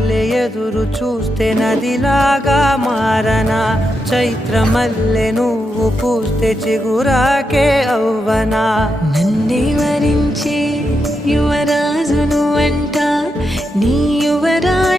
మల్లె ఎదురు చూస్తే నదిలాగా మారనా, చైత్ర మల్లె నువ్వు పూస్తే చిగురాకే అవ్వనా. నన్నే వరించే యువరాజును అంట నీ యువరా